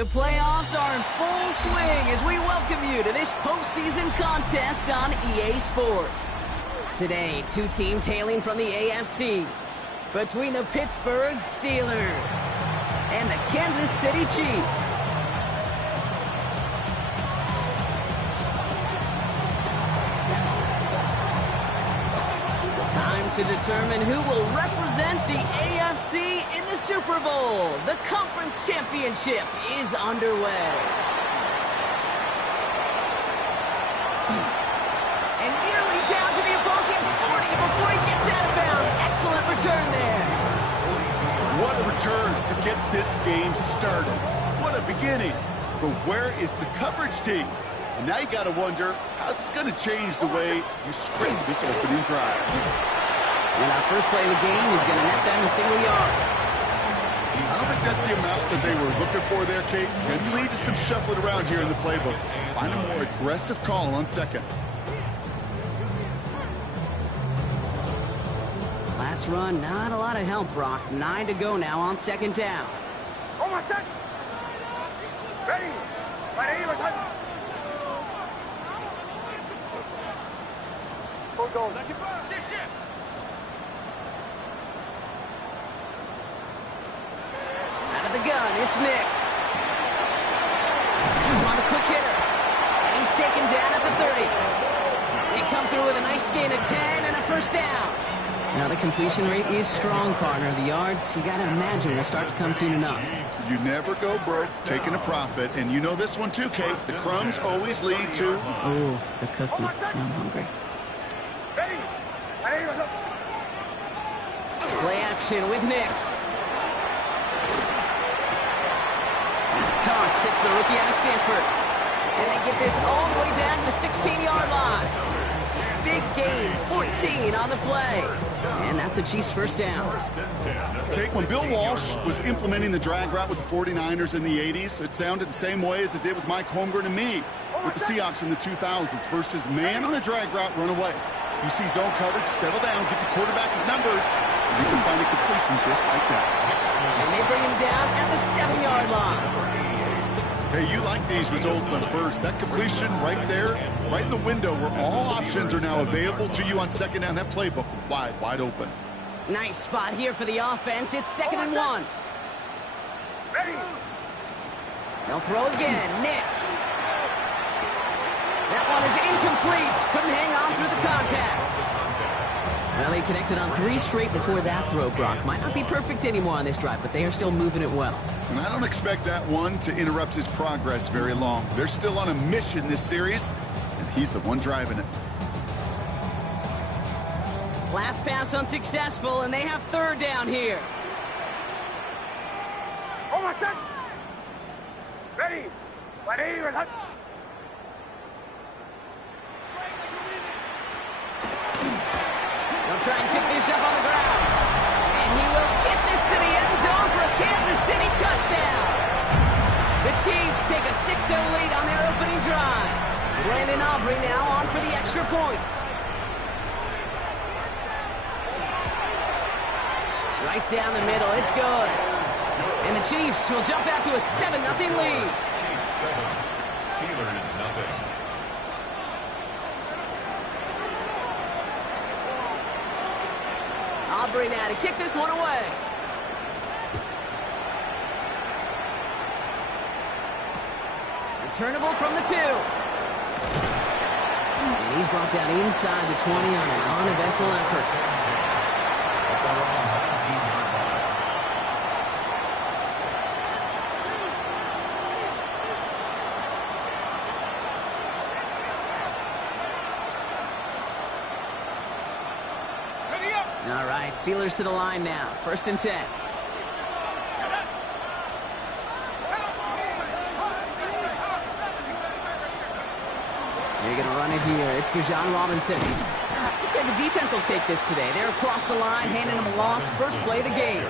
The playoffs are in full swing as we welcome you to this postseason contest on EA Sports. Today, two teams hailing from the AFC. Between the Pittsburgh Steelers and the Kansas City Chiefs. Time to determine who will represent the AFC in the Super Bowl. The Conference Championship is underway. And nearly down to the opposing 40 before he gets out of bounds. Excellent return there. What a return to get this game started. What a beginning. But where is the coverage team? And now you got to wonder, how's this going to change the way you script this opening drive? And our first play of the game is going to net them a single yard. I don't think that's the amount that they were looking for there, Kate. Can lead to some shuffling around here in the playbook. Find a more aggressive call on second. Last run, not a lot of help, Brock. 9 to go now on second down. Almost set. Ready. Ready. Full goal. Out of the gun, it's Nix. He's on a quick hitter. And he's taken down at the 30. They come through with a nice gain of 10 and a first down. Now the completion rate is strong, partner. The yards, you got to imagine, will start to come soon enough. You never go broke taking a profit, and you know this one too, Kate. The crumbs always lead to... Oh, the cookie. Now I'm hungry. Play action with Nix. That's caught. Hits the rookie out of Stanford. And they get this all the way down to the 16-yard line. Big gain, 14 on the play. And that's a Chiefs first down. Okay, when Bill Walsh was implementing the drag route with the 49ers in the 80s, it sounded the same way as it did with Mike Holmgren and me with the Seahawks in the 2000s versus man on the drag route, run away. You see zone coverage, settle down, give the quarterback his numbers, and you can find a completion just like that. And they bring him down at the 7-yard line. Hey, you like these results on first. That completion right there, right in the window where all options are now available to you on second down. That playbook wide open. Nice spot here for the offense. It's 2nd and 1. Ready. They'll throw again. Nix. That one is incomplete. Couldn't hang on through the contact. Well, they connected on 3 straight before that throw, Brock. Might not be perfect anymore on this drive, but they are still moving it well. And I don't expect that one to interrupt his progress very long. They're still on a mission this series, and he's the one driving it. Last pass unsuccessful, and they have 3rd down here. Almost set. Ready. Ready. They'll try and pick this up on the ground. And he will get this to the end zone for a Kansas City touchdown. The Chiefs take a 6-0 lead on their opening drive. Brandon Aubrey now on for the extra point. Right down the middle, it's good. And the Chiefs will jump out to a 7-0 lead. Chiefs 7, Steelers nothing. Aubrey now to kick this one away. Returnable from the 2. And he's brought down inside the 20 on an uneventful effort. All right, Steelers to the line now. 1st and 10. They're going to run it here. It's Bijan Robinson. I'd say the defense will take this today. They're across the line, handing them a loss. First play of the game.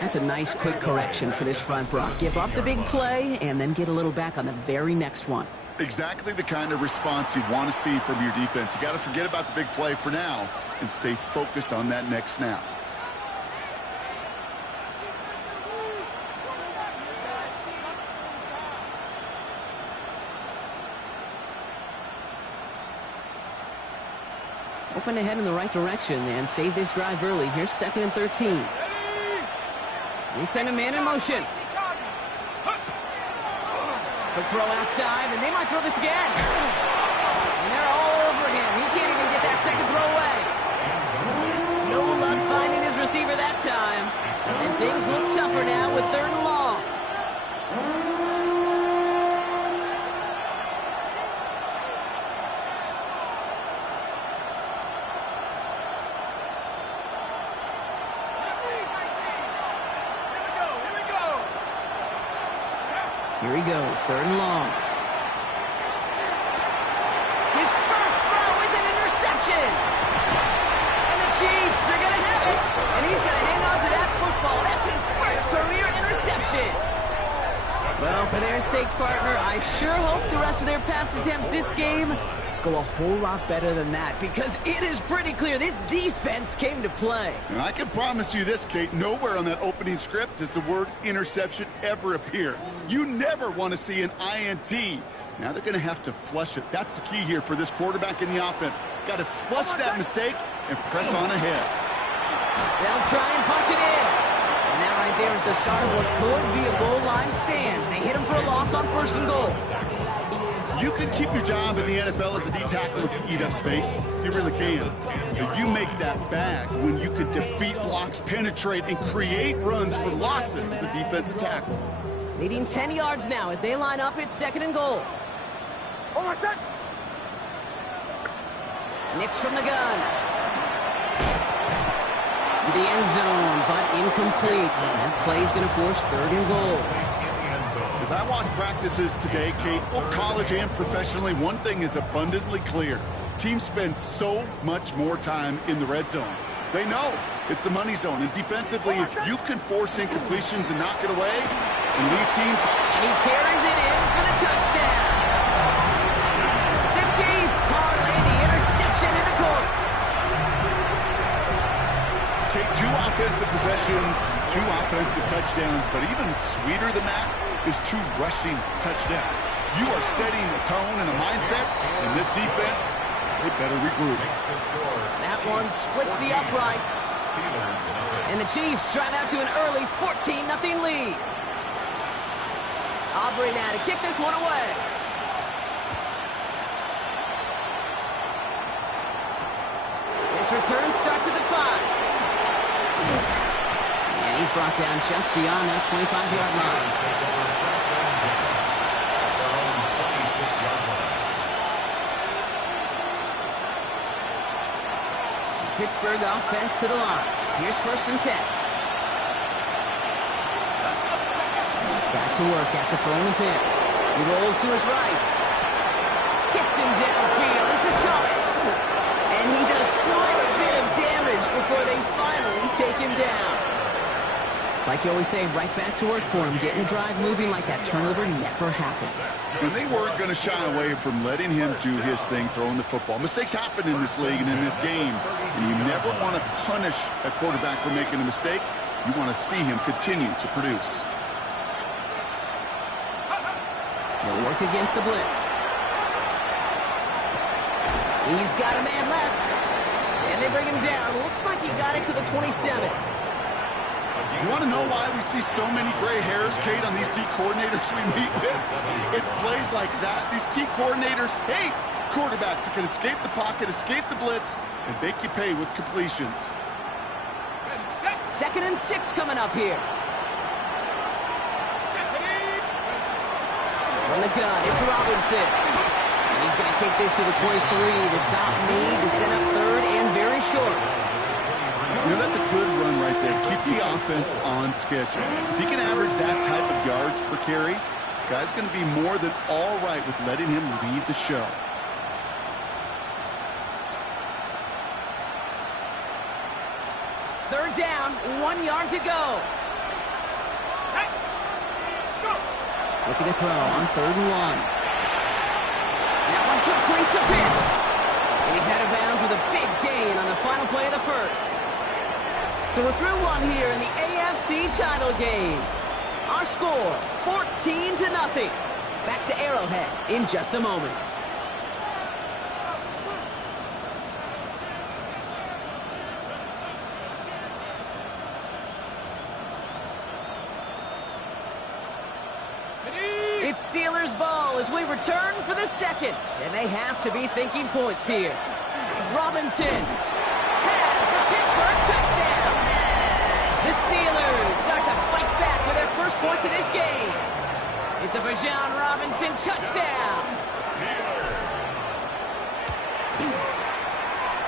That's a nice quick correction for this front, Brock. Give up the big play and then get a little back on the very next one. Exactly the kind of response you want to see from your defense. You got to forget about the big play for now and stay focused on that next snap. hoping to head in the right direction and save this drive early. Here's 2nd and 13. They send a man in motion. Quick throw outside, and they might throw this again. And they're all over him. He can't even get that second throw away. No luck finding his receiver that time. And things look tougher now with 3rd and long. Here he goes, 3rd and long. His first throw is an interception. And the Chiefs are going to have it. And he's going to hang on to that football. That's his first career interception. Well, for their sake, partner, I sure hope the rest of their pass attempts this game go a whole lot better than that, because it is pretty clear this defense came to play. And I can promise you this, Kate, nowhere on that opening script does the word interception ever appear. You never want to see an INT. Now they're going to have to flush it. That's the key here for this quarterback in the offense. Got to flush that mistake and press on ahead. They'll try and punch it in. And that right there is the start of what could be a goal line stand. They hit him for a loss on 1st and goal. You can keep your job in the NFL as a D tackle if you eat up space. You really can. But you make that bag when you can defeat blocks, penetrate, and create runs for losses as a defensive tackle. Leading 10 yards now as they line up at 2nd and goal. Nicks from the gun. To the end zone, but incomplete. That play's going to force 3rd and goal. As I watch practices today, Kate, both college and professionally, one thing is abundantly clear. Teams spend so much more time in the red zone. They know it's the money zone. And defensively, if you can force incompletions and knock it away and leave teams... And he carries it in for the touchdown. The Chiefs parlay the interception into points. Kate, 2 offensive possessions, 2 offensive touchdowns, but even sweeter than that is 2 rushing touchdowns. You are setting a tone and a mindset, and this defense, they better regroup. That one splits the uprights. And the Chiefs drive out to an early 14-0 lead. Aubrey now to kick this one away. This return starts at the 5. And he's brought down just beyond that 25-yard line. Pittsburgh offense to the line. Here's 1st and 10. Back to work after throwing the pick. He rolls to his right. Hits him downfield. This is Thomas. And he does quite a bit of damage before they finally take him down. It's like you always say, right back to work for him. Getting the drive moving like that turnover never happened. And they weren't going to shy away from letting him do his thing, throwing the football. Mistakes happen in this league and in this game. And you never want to punish a quarterback for making a mistake. You want to see him continue to produce. He'll work against the blitz. He's got a man left. And they bring him down. Looks like he got it to the 27. You want to know why we see so many gray hairs, Kate, on these D coordinators we meet with? It's plays like that. These D coordinators hate quarterbacks that can escape the pocket, escape the blitz, and make you pay with completions. 2nd and 6 coming up here. From the gun, it's Robinson. And he's going to take this to the 23 to stop Meade to set up 3rd and very short. You know, that's a good run right there. Keep the offense on schedule. If he can average that type of yards per carry, this guy's going to be more than all right with letting him lead the show. Third down, 1 yard to go. Looking to throw on 3rd and 1. That one complete to Pitts. And he's out of bounds with a big gain on the final play of the 1st. So we're through one here in the AFC title game. Our score, 14-0. Back to Arrowhead in just a moment. Steelers ball as we return for the second. And they have to be thinking points here. Robinson has the Pittsburgh touchdown. The Steelers start to fight back with their first points of this game. It's a Bijan Robinson touchdown.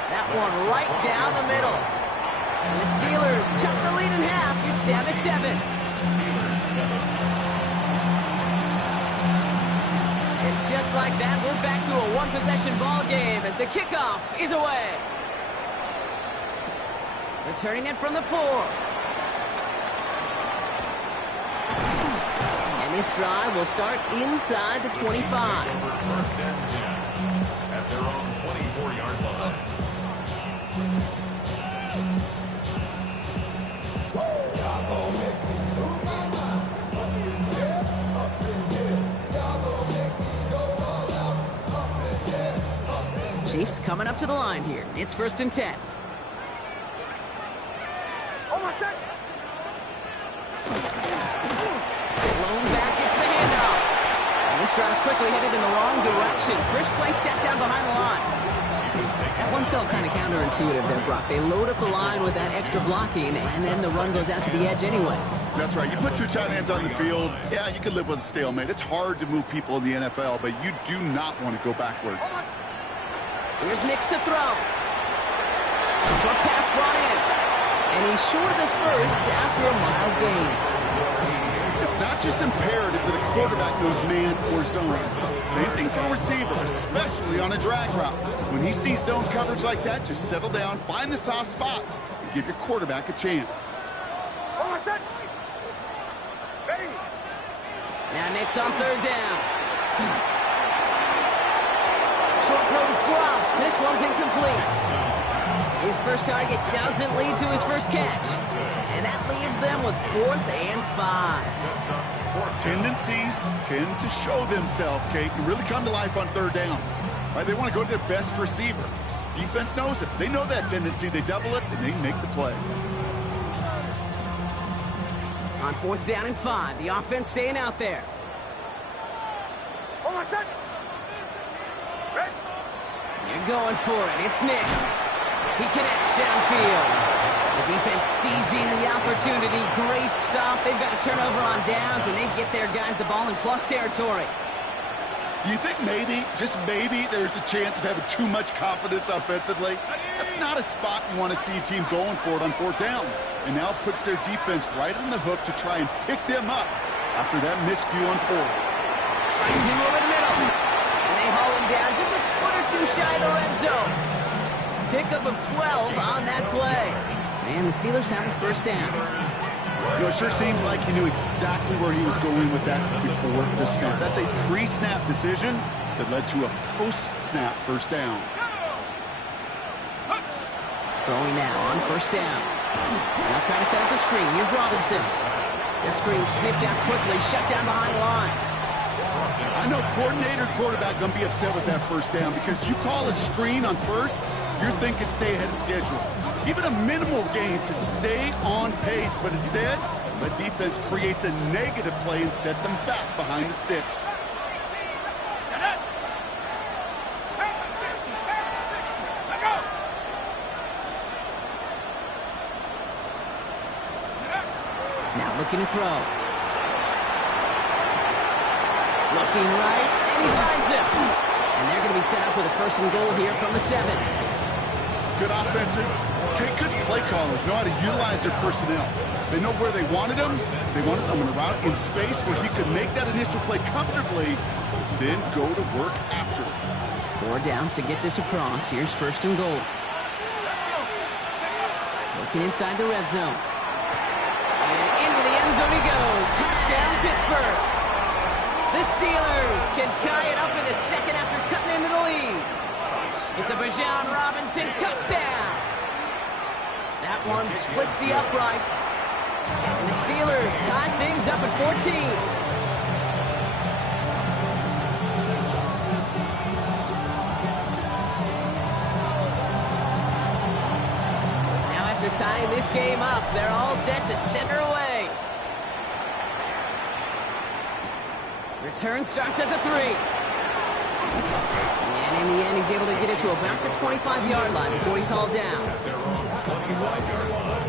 That one right down the middle. And the Steelers chop the lead in half. It's down to 7. Steelers 7. And just like that, we're back to a one-possession ball game as the kickoff is away. Returning it from the 4. And this drive will start inside the 25. First and 10 at their own 24-yard line. Chiefs coming up to the line here. It's first and 10. Almost set. Blown back, it's the handoff. And this drive's quickly headed in the wrong direction. First play set down behind the line. That one felt kind of counterintuitive there, Brock. They load up the line with that extra blocking, and then the run goes out to the edge anyway. That's right. You put 2 tight ends on the field, yeah, you can live with a stalemate. It's hard to move people in the NFL, but you do not want to go backwards. Here's Nix to throw. Short pass brought in. And he's short of the first after a mild gain. It's not just imperative that a quarterback knows man or zone. Same thing for a receiver, especially on a drag route. When he sees zone coverage like that, just settle down, find the soft spot, and give your quarterback a chance. Almost set. Ready. Now Nix on third down. Short throw is dropped. This one's incomplete. His first target doesn't lead to his first catch. And that leaves them with 4th and 5. Tendencies tend to show themselves, Kate, and really come to life on third downs. Right? They want to go to their best receiver. Defense knows it. They know that tendency. They double it, and they make the play. On 4th down and 5, the offense staying out there. Almost set. Ready. They're going for it. It's Nix. He connects downfield. The defense seizing the opportunity. Great stop. They've got a turnover on downs, and they get their guys the ball in plus territory. Do you think maybe, just maybe, there's a chance of having too much confidence offensively? That's not a spot you want to see a team going for it on 4th down. And now puts their defense right on the hook to try and pick them up after that miscue on 4. Finds him over the middle. And they haul him down just a foot or 2 shy of the red zone. Pickup of 12 on that play. And the Steelers have a first down. You know, it sure seems like he knew exactly where he was going with that before the snap. That's a pre-snap decision that led to a post-snap first down. Throwing now on first down. Now trying to set up the screen. Here's Robinson. That screen sniffed out quickly, shut down behind the line. I know coordinator and quarterback going to be upset with that first down because you call a screen on first, you're thinking stay ahead of schedule. Even a minimal gain to stay on pace, but instead, the defense creates a negative play and sets them back behind the sticks. Now looking to throw. Looking right, and he finds him. And they're going to be set up with a first and goal here from the 7. Good offenses. Okay, good play callers know how to utilize their personnel. They know where they wanted them. They wanted them in a route in space where he could make that initial play comfortably, then go to work after. 4 downs to get this across. Here's first and goal. Looking inside the red zone. And into the end zone he goes. Touchdown, Pittsburgh. The Steelers can tie it up in the second after cutting into the lead. It's a Bijan Robinson touchdown. That one splits the uprights. And the Steelers tie things up at 14. Now after tying this game up, they're all set to center away. Return starts at the 3. And in the end, he's able to get it to about the 25-yard line before he's hauled down. At their own 25-yard line.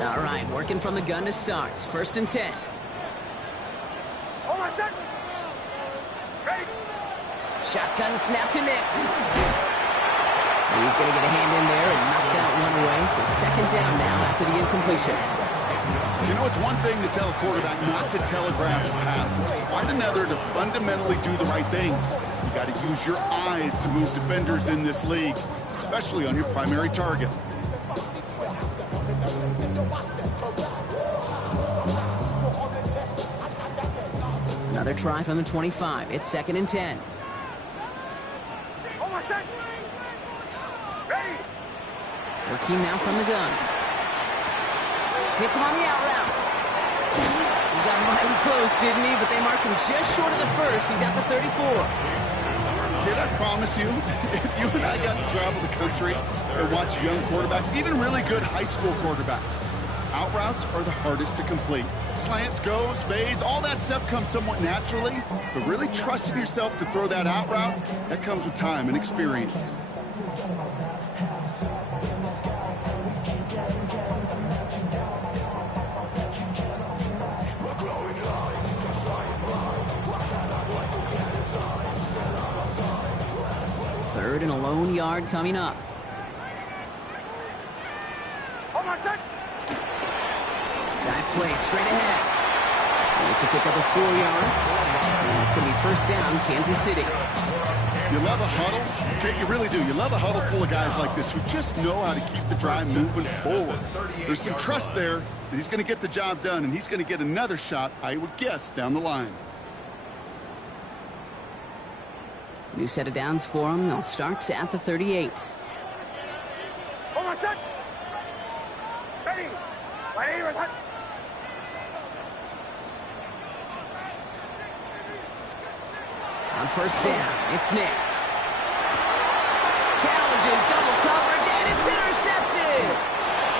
All right, working from the gun to start. 1st and 10. Hold on, set. Ready. Shotgun snap to Nix. He's going to get a hand in there and knock that one away. So 2nd down now after the incompletion. You know, it's one thing to tell a quarterback not to telegraph a pass. It's quite another to fundamentally do the right things. You got to use your eyes to move defenders in this league, especially on your primary target. Another try from the 25. It's 2nd and 10. Hold on, set. Ready. Working now from the gun. Hits him on the out route. He got mighty close, didn't he? But they mark him just short of the 1st. He's at the 34. Kid, I promise you, if you and I got to travel the country and watch young quarterbacks, even really good high school quarterbacks, out routes are the hardest to complete. Slants, goes, fades, all that stuff comes somewhat naturally, but really trusting yourself to throw that out route, that comes with time and experience. Third and a lone yard coming up. Hold on, set. Dive play straight ahead. It's a pickup of 4 yards. And it's going to be 1st down, Kansas City. You love a huddle? Okay, you really do. You love a huddle full of guys like this who just know how to keep the drive moving forward. There's some trust there that he's going to get the job done, and he's going to get another shot, I would guess, down the line. New set of downs for him. They'll start at the 38. Hold on, set. Ready. Ready, ready. On 1st down, it's Nix. Challenges double coverage, and it's intercepted.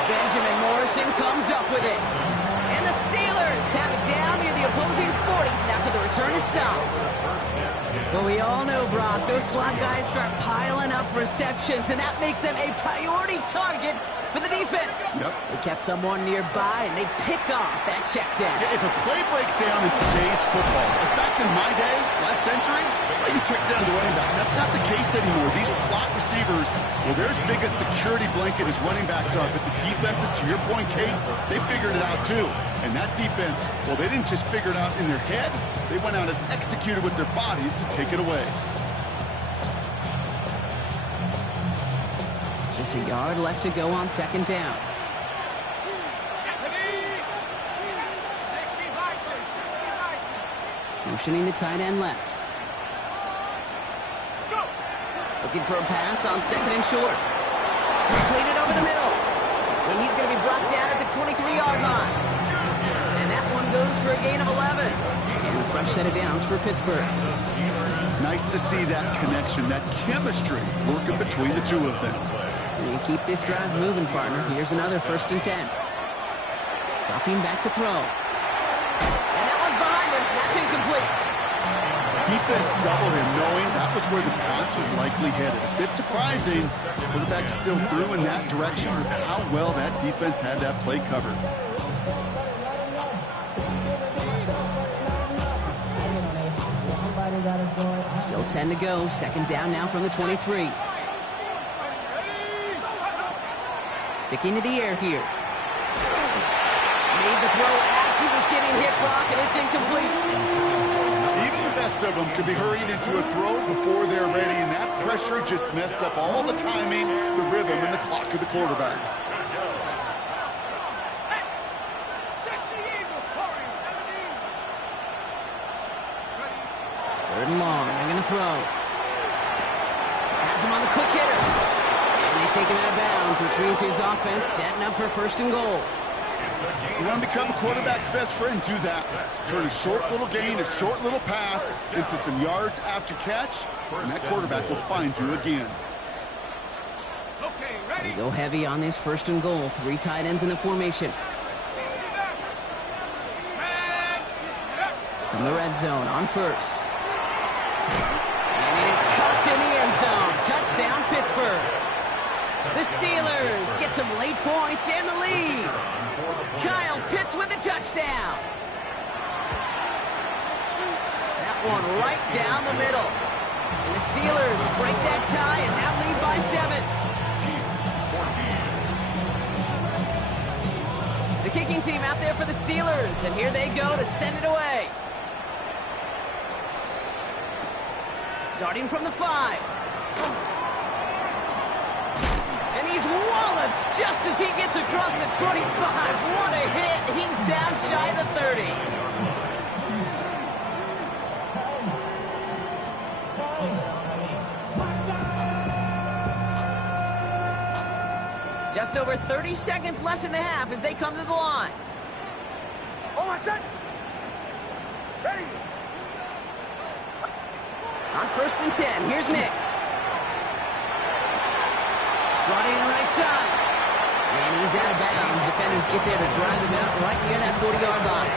Benjamin Morrison comes up with it. And the Steelers have it down near the opposing 40 after the return is stopped. Well, we all know, Brock, those slot guys start piling up receptions, and that makes them a priority target for the defense. Yep. They kept someone nearby, and they pick off that check down. Yeah, if a play breaks down in today's football, like back in my day, last century, well, you check down to running back. That's not the case anymore. These slot receivers, well, they're as big a security blanket as running backs are, but the defenses, to your point, Kate, they figured it out too. And that defense, well, they didn't just figure it out in their head. They went out and executed with their bodies to take it away. Just a yard left to go on 2nd down. Motioning the tight end left. Looking for a pass on 2nd and short. Completed over the middle. And he's going to be brought down at the 23-yard line. And that one goes for a gain of 11. And a fresh set of downs for Pittsburgh. Nice to see that connection, that chemistry working between the two of them. And keep this drive moving, partner. Here's another 1st and 10. Dropping back to throw. And that one's behind him. That's incomplete. Defense doubled him, knowing that was where the pass was likely headed. A bit surprising. Quarterback still threw in that direction with how well that defense had that play covered. Still 10 to go. 2nd down now from the 23. Sticking to the air here. Made the throw as he was getting hit, Brock, and it's incomplete. Even the best of them could be hurried into a throw before they're ready, and that pressure just messed up all the timing, the rhythm, and the clock of the quarterback. Third and long. They're going to throw. Has him on the quick hitter. And they take him out of bounds, which means his offense setting up for 1st and goal. You want to become a quarterback's best friend, do that. Turn a short little gain, a short little pass into some yards after catch, and that quarterback will find you again. They go heavy on this 1st and goal. 3 tight ends in the formation. From the red zone on first. And it is caught in the end zone. Touchdown, Pittsburgh. The Steelers get some late points and the lead. Kyle Pitts with a touchdown. That one right down the middle. And the Steelers break that tie and now lead by 7. The kicking team out there for the Steelers, and here they go to send it away. Starting from the 5. And he's walloped just as he gets across the 25. What a hit. He's down shy of the 30. Just over 30 seconds left in the half as they come to the line. On my set. Ready. On first and 10, here's Nix. Brought in right side. And he's out of bounds. Defenders get there to drive him out right near that 40-yard line.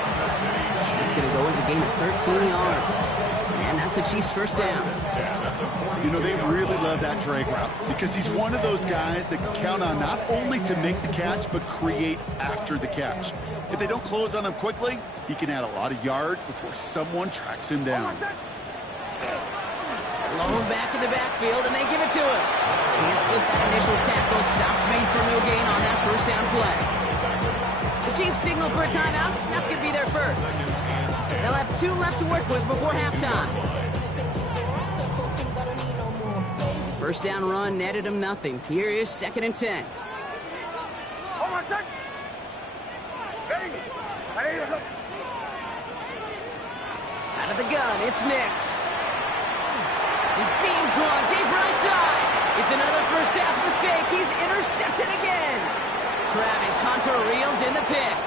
It's going to go as a gain of 13 yards. And that's a Chiefs first down. You know, they really love that drag route because he's one of those guys that can count on not only to make the catch, but create after the catch. If they don't close on him quickly, he can add a lot of yards before someone tracks him down. Blown back in the backfield, and they give it to him. Can't slip that initial tackle. Stops made for no gain on that first down play. The Chiefs signal for a timeout. That's going to be their first. They'll have 2 left to work with before halftime. First down run netted him nothing. Here is 2nd and 10. On my set. Ready. Out of the gun, it's Nix. He beams one deep right side. It's another first half mistake. He's intercepted again. Travis Hunter reels in the pick.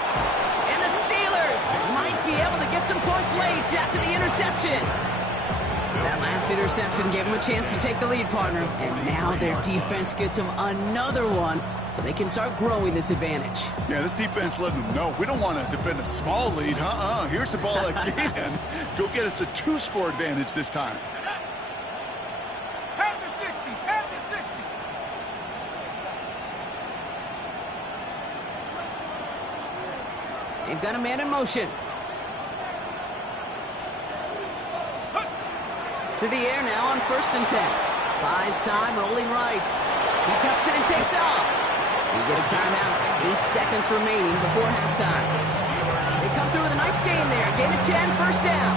And the Steelers might be able to get some points late after the interception. That last interception gave them a chance to take the lead, partner. And now their defense gets them another one so they can start growing this advantage. Yeah, this defense letting them know we don't want to defend a small lead. Here's the ball again. Go get us a 2-score advantage this time. They've got a man in motion. To the air now on first and 10. Buys time, rolling right. He tucks it and takes off. We get a timeout. 8 seconds remaining before halftime. They come through with a nice gain there. Gain of 10, first down.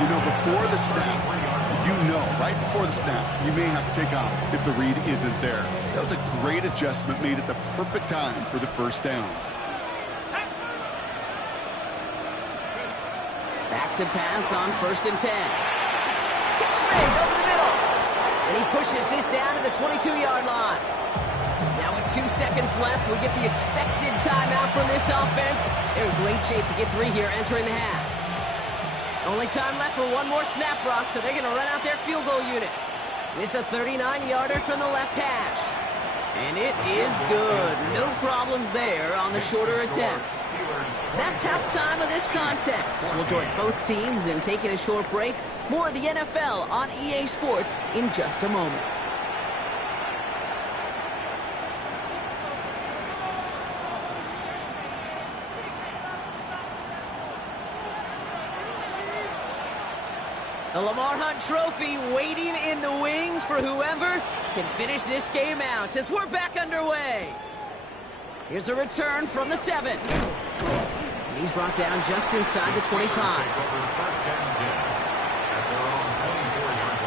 You know, before the snap, right before the snap, you may have to take off if the read isn't there. That was a great adjustment made at the perfect time for the first down. Back to pass on first and 10. Catch made over the middle. And he pushes this down to the 22-yard line. Now with 2 seconds left, we get the expected timeout from this offense. They're in great shape to get 3 here entering the half. Only time left for one more snap, Brock, so they're going to run out their field goal unit. This a 39-yarder from the left hash. And it is good. No problems there on the shorter attempt. That's halftime of this contest. We'll join both teams in taking a short break. More of the NFL on EA Sports in just a moment. The Lamar Hunt Trophy waiting in the wings for whoever can finish this game out as we're back underway. Here's a return from the 7. And he's brought down just inside the 25. First and 10 at their own 24-yard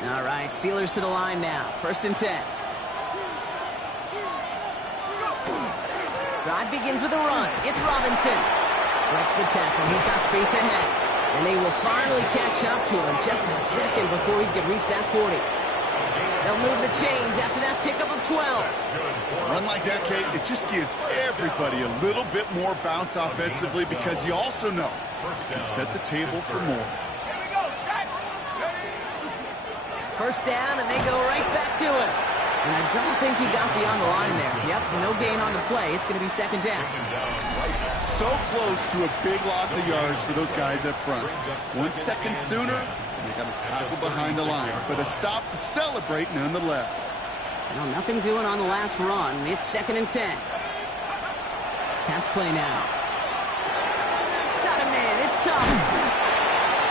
line. All right, Steelers to the line now. First and 10. Drive begins with a run. It's Robinson. Breaks the tackle. He's got space ahead. And they will finally catch up to him just a second before he can reach that 40. They'll move the chains after that pickup of 12. Run like that, Kate, it just gives everybody a little bit more bounce offensively because you also know you can set the table for more. Here we go, set. First down, and they go right back to him. And I don't think he got beyond the line there. Yep, no gain on the play. It's going to be second down. So close to a big loss of yards for those guys up front. 1 second sooner, they got a tackle behind the line. But a stop to celebrate nonetheless. Well, nothing doing on the last run. It's 2nd and 10. Pass play now. Got him in. It's Thomas.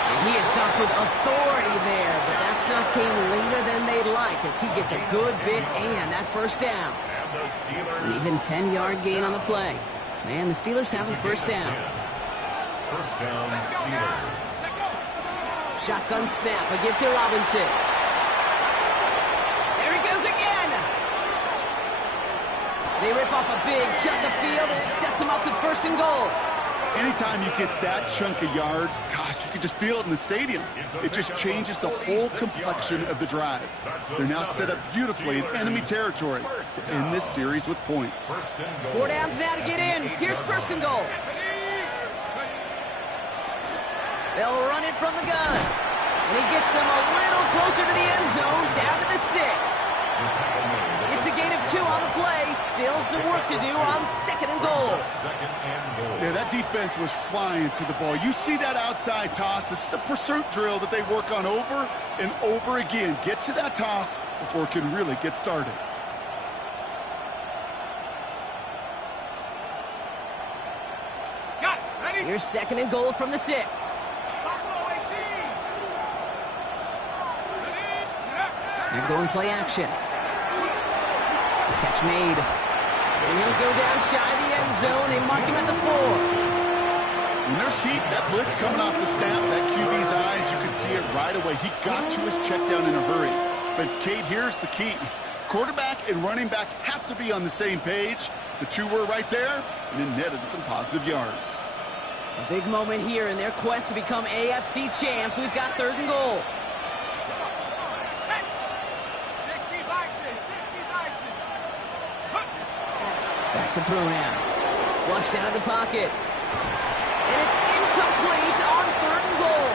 And he is stopped with authority there, but that stuff came later than they'd like as he gets a good bit and that first down. An even 10-yard gain on the play. And the Steelers have a first down. First down, Steelers. Shotgun snap. A give to Robinson. There he goes again. They rip off a big chunk of field, and it sets them up with 1st and goal. Anytime you get that chunk of yards, gosh, you can just feel it in the stadium. It just changes the whole complexion of the drive. They're now set up beautifully in enemy territory to end this series with points. 4 downs now to get in. Here's 1st and goal. They'll run it from the gun. And he gets them a little closer to the end zone, down to the 6. It's a gain of 2 on the play. Still some work to do on 2nd and goal. Yeah, that defense was flying to the ball. You see that outside toss. This is a pursuit drill that they work on over and over again. Get to that toss before it can really get started. Got it. Ready? Here's 2nd and goal from the 6. They're going play action. Catch made. And he'll go down shy of the end zone. They mark him at the 4. When there's heat, that blitz coming off the snap, that QB's eyes, you can see it right away. He got to his check down in a hurry. But, Kate, here's the key. Quarterback and running back have to be on the same page. The two were right there, and it netted some positive yards. A big moment here in their quest to become AFC champs. We've got 3rd and goal. Back to throw now. Flushed out of the pocket. And it's incomplete on 3rd and goal.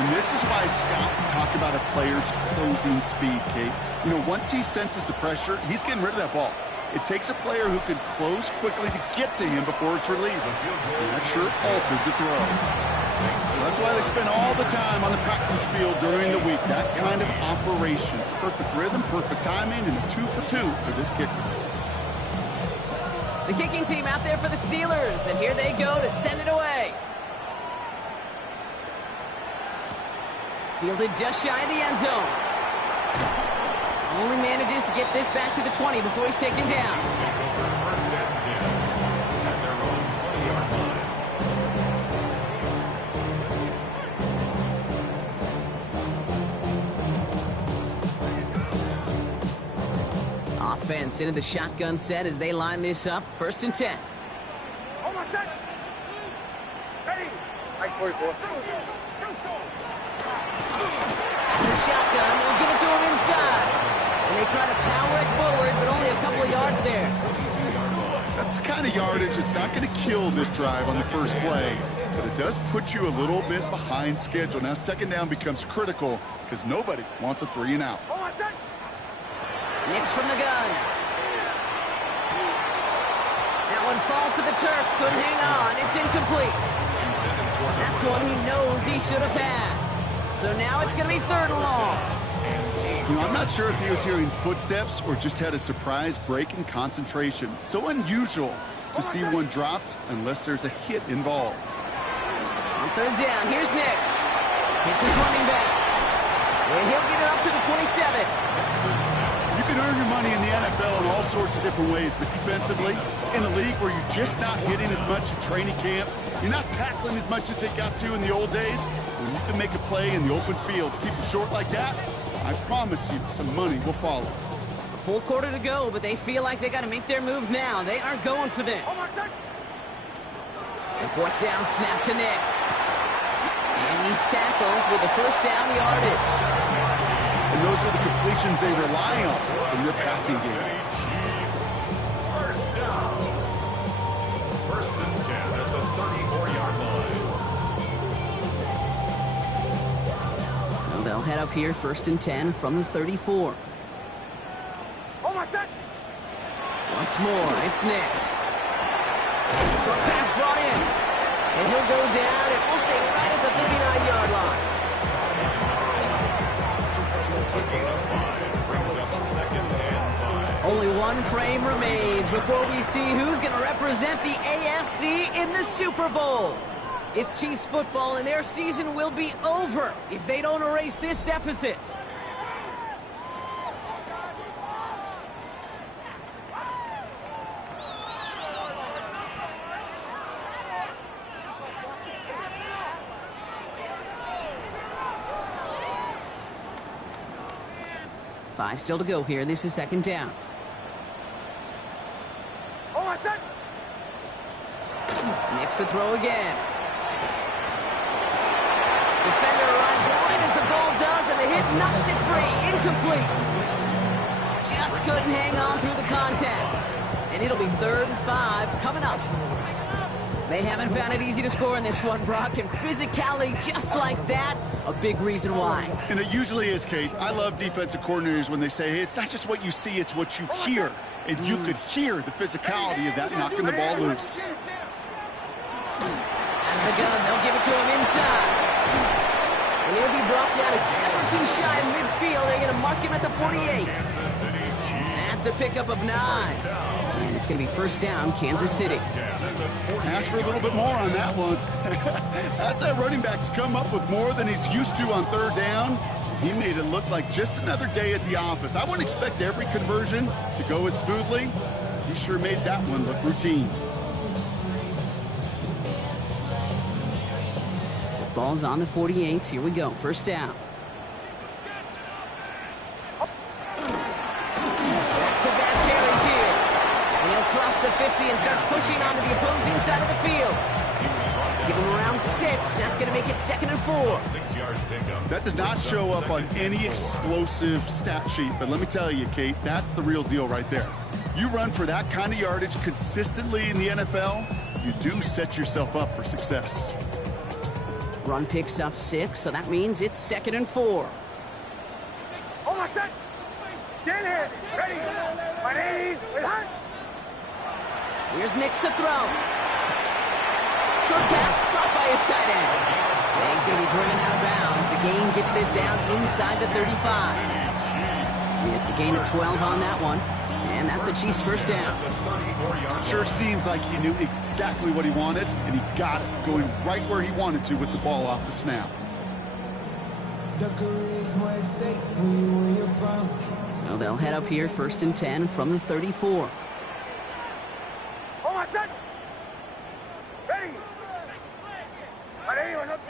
And this is why scouts talk about a player's closing speed, Kate. You know, once he senses the pressure, he's getting rid of that ball. It takes a player who can close quickly to get to him before it's released. And that sure altered the throw. That's why they spend all the time on the practice field during the week. That kind of operation. Perfect rhythm, perfect timing, and a 2 for 2 for this kicker. The kicking team out there for the Steelers, and here they go to send it away. Fielded just shy of the end zone. Only manages to get this back to the 20 before he's taken down. First and 10 at their own 20-yard line. Offense into the shotgun set as they line this up. 1st and 10. Hold my set. Ready. Nice 44. After the shotgun, they'll give it to him inside. And they try to power it forward, but only a couple of yards there. That's the kind of yardage that's not going to kill this drive on the first play, but it does put you a little bit behind schedule. Now 2nd down becomes critical because nobody wants a 3 and out. Hold my set. Nix from the gun. That one falls to the turf. Couldn't hang on. It's incomplete. That's one he knows he should have had. So now it's going to be 3rd and long. You know, I'm not sure if he was hearing footsteps or just had a surprise break in concentration. So unusual to see one dropped unless there's a hit involved. On 3rd down, here's Nix. Hits his running back. And he'll get it up to the 27. You can earn your money in the NFL in all sorts of different ways, but defensively, in a league where you're just not hitting as much in training camp, you're not tackling as much as they got to in the old days, when you can make a play in the open field, keep it short like that, I promise you some money will follow. A full quarter to go, but they feel like they got to make their move now. They aren't going for this. Hold my set. The 4th down snap to Nix. And he's tackled with the 1st down yardage. And those are the completions they rely on from your passing game. First down. 1st and 10 at the 34-yard line. So they'll head up here 1st and 10 from the 34. Hold my set. Once more, it's Nix. Short pass brought in. And he'll go down, and we'll say right at the 39-yard line. Brings up 2nd and 5. Only one frame remains before we see who's going to represent the AFC in the Super Bowl. It's Chiefs football, and their season will be over if they don't erase this deficit. Five still to go here. This is 2nd down. Hold my set. Nix to throw again. Defender arrives right as the ball does, and the hit knocks it free. Incomplete. Just couldn't hang on through the contact. And it'll be 3rd and 5 coming up. They haven't found it easy to score in this one, Brock, and physicality just like that, a big reason why. And it usually is, Kate. I love defensive coordinators when they say, hey, it's not just what you see, it's what you hear. And you could hear the physicality of that knocking the ball loose. Out of the gun, they'll give it to him inside. And he'll be brought down a step or two shy of midfield. They're going to mark him at the 48. That's a pickup of 9. And it's going to be 1st down, Kansas City. Ask for a little bit more on that one. That's that running back's come up with more than he's used to on 3rd down. He made it look like just another day at the office. I wouldn't expect every conversion to go as smoothly. He sure made that one look routine. The ball's on the 48. Here we go. 1st down. Back-to-back carries here. And he'll cross the 50 and start pushing onto the opposing side of the field. Give him around 6. That's going to make it 2nd and 4. 6 yards pickup. That does not show up on any explosive stat sheet, but let me tell you, Kate, that's the real deal right there. You run for that kind of yardage consistently in the NFL, you do set yourself up for success. Run picks up 6, so that means it's 2nd and 4. Hold my set. 10 hands. Ready. My name is Hunt. Here's Nix to throw. Short pass caught by his tight end. And he's going to be driven out of bounds. The gain gets this down inside the 35. It's a gain of 12 on that one. And that's a Chiefs 1st down. Sure seems like he knew exactly what he wanted, and he got it, going right where he wanted to with the ball off the snap. So they'll head up here 1st and 10 from the 34. Hold my set. Ready. My name is Hunt.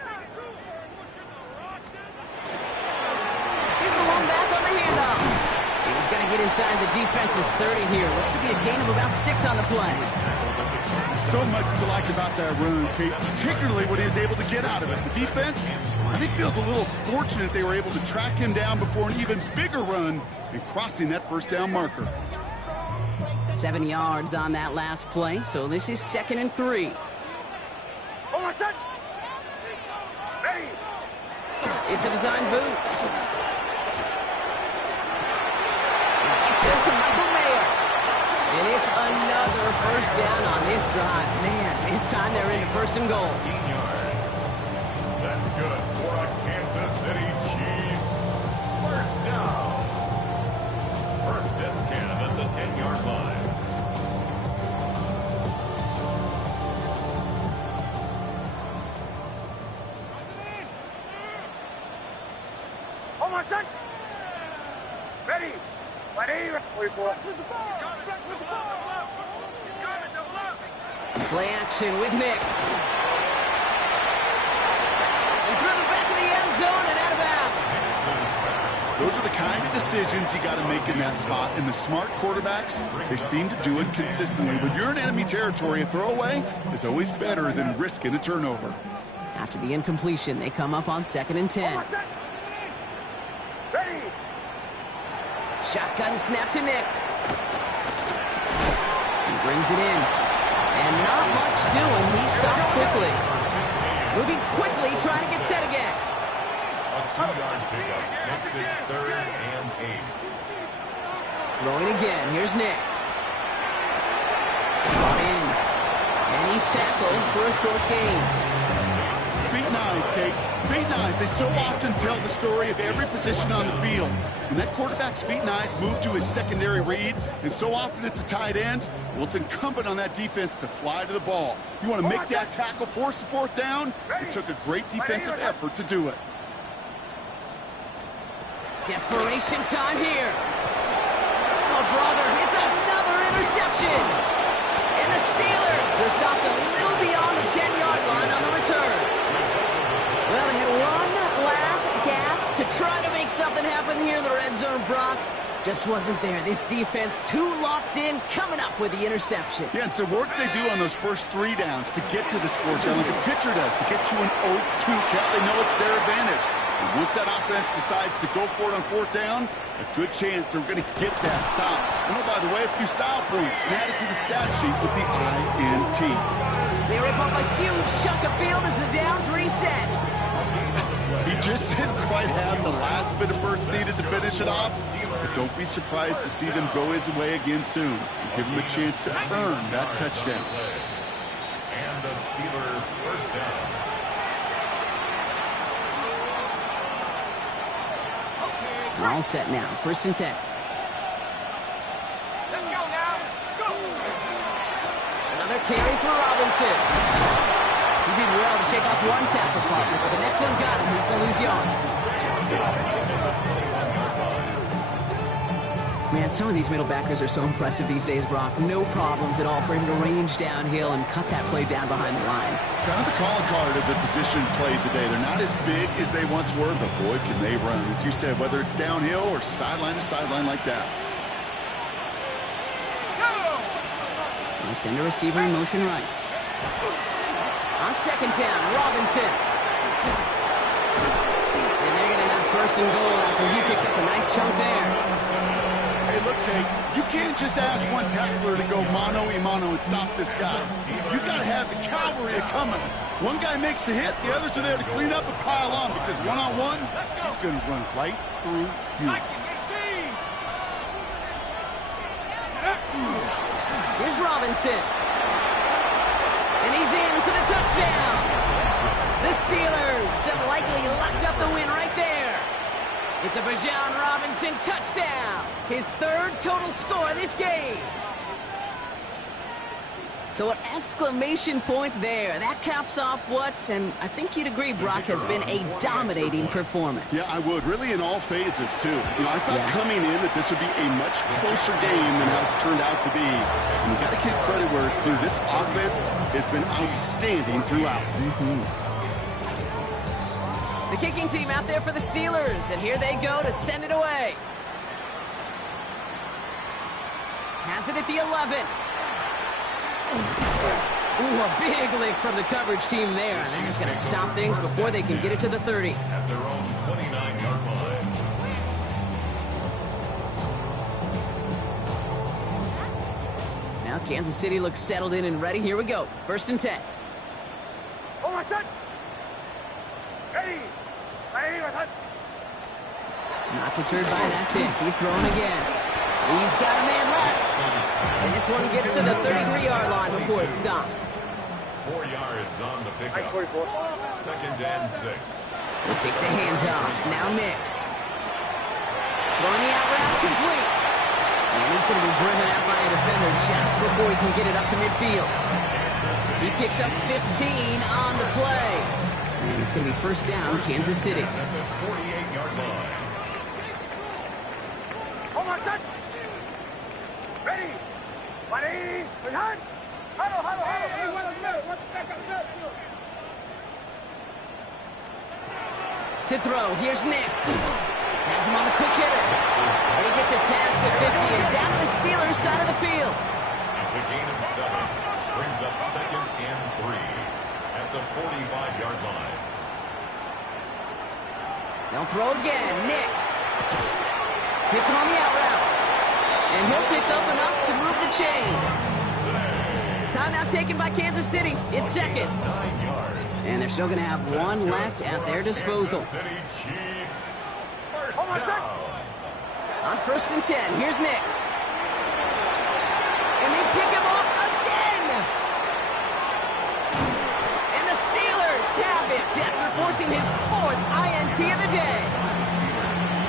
Here's the one back on the handoff. He's going to get inside the defense's 30 here. Looks to be a gain of about 6 on the play. So much to like about that run, Kate, particularly what he was able to get out of it. The defense, I think, feels a little fortunate they were able to track him down before an even bigger run and crossing that 1st down marker. 7 yards on that last play, so this is 2nd and 3. Hold my set. Ready. It's a design boot. Gets this to Michael Mayer. And it's another 1st down on this drive. Man, this time they're into 1st and goal. 15 yards. That's good for a Kansas City Chiefs. 1st down. 1st and 10 at the 10-yard line. Hold my set. Ready. My name is 44. Play action with Nix. And through the back of the end zone and out of bounds. Those are the kind of decisions you got to make in that spot. And the smart quarterbacks, they seem to do it consistently. When you're in enemy territory, a throwaway is always better than risking a turnover. After the incompletion, they come up on 2nd and 10. Ready. Shotgun snap to Nix. He brings it in. And not much doing. He stopped quickly. Moving quickly, trying to get set again. A 2-yard pickup makes it 3rd and 8. Throwing again. Here's Nix. Brought in. And he's tackled for a short gain. Feet and eyes, Kate. Feet and eyes. They so often tell the story of every position on the field. When that quarterback's feet and eyes move to his secondary read, and so often it's a tight end, well, it's incumbent on that defense to fly to the ball. You want to make that tackle, force the fourth down? It took a great defensive effort to do it. Desperation time here. Oh, brother, it's another interception. And the Steelers, they're stopped a little beyond the 10-yard line on the return. Well, they had one last gasp to try to make something happen here in the red zone, Brock. Just wasn't there. This defense too locked in, coming up with the interception. Yeah, it's the work they do on those first 3 downs to get to this fourth down, like a pitcher does, to get to an 0-2 count. They know it's their advantage. And once that offense decides to go for it on fourth down, a good chance they're going to get that stop. And oh, by the way, a few style points added to the stat sheet with the INT. They rip up a huge chunk of field as the downs reset. He just didn't quite have the last bit of burst needed to finish it off. But don't be surprised to see them go his way again soon. And give him a chance to earn that touchdown. And the Steeler first down. All set now. 1st and 10. Let's go now. Go. Another carry for Robinson. He did well to shake off one tackle partner, but the next one got him. He's going to lose yards. Man, some of these middle backers are so impressive these days, Brock. No problems at all for him to range downhill and cut that play down behind the line. Kind of the calling card of the position played today. They're not as big as they once were, but boy, can they run. As you said, whether it's downhill or sideline to sideline like that. They send a receiver in motion right. On 2nd down, Robinson. And they're going to have 1st and goal after he picked up a nice chunk there. Hey, look, Kate, you can't just ask one tackler to go mano-a-mano and stop this guy. You got to have the cavalry coming. One guy makes a hit, the others are there to clean up and pile on, because one-on-one, he's going to run right through you. Here's Robinson. And he's in for the touchdown. The Steelers have likely locked up the win right there. It's a Bijan Robinson touchdown. His 3rd total score this game. So an exclamation point there. That caps off what, and I think you'd agree, Brock, has been a dominating performance. Yeah, I would. Really in all phases, too. You know, I thought coming in that this would be a much closer game than how it's turned out to be. And you got to give credit where it's due. This offense has been outstanding throughout. The kicking team out there for the Steelers, and here they go to send it away. Has it at the 11. Ooh, a big lick from the coverage team there. And that is going to stop things before they can get it to the 30. At their own 29-yard line. Now Kansas City looks settled in and ready. Here we go. 1st and 10. Oh, my son. Ready. Ready, my son. Not deterred by that pick. He's throwing again. He's got a man left. And this one gets to the 33-yard line before it's stopped. 4 yards on the pickup. 2nd and 6. They take the handoff. Now Nix. Throwing the out route complete. And he's going to be driven out by a defender just before he can get it up to midfield. He picks up 15 on the play. And it's going to be 1st down, Kansas City. At the 48-yard line. Oh, my son. Ready. Ready. Behind. Huddle, huddle, huddle. Hey, what's back up? To throw, here's Nix. Has him on the quick hitter. And he gets it past the 50 and down to the Steelers' side of the field. It's a gain of 7. Brings up 2nd and 3 at the 45-yard line. They'll throw again. Nix hits him on the out route. And he'll pick up enough to move the chains. Timeout taken by Kansas City. It's 2nd. 9 yards. And they're still going to have one left at their disposal. Kansas City Chiefs. First Oh, my son. down. On 1st and 10, here's Nix. And they pick him off again! And the Steelers have it after forcing his 4th INT of the day.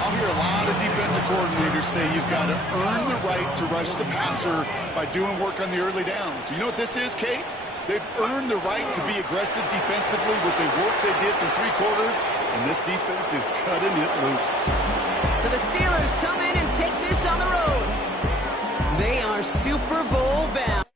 I'll hear a lot of defensive coordinators say you've got to earn the right to rush the passer by doing work on the early downs. You know what this is, Kate? They've earned the right to be aggressive defensively with the work they did through 3 quarters, and this defense is cutting it loose. So the Steelers come in and take this on the road. They are Super Bowl bound.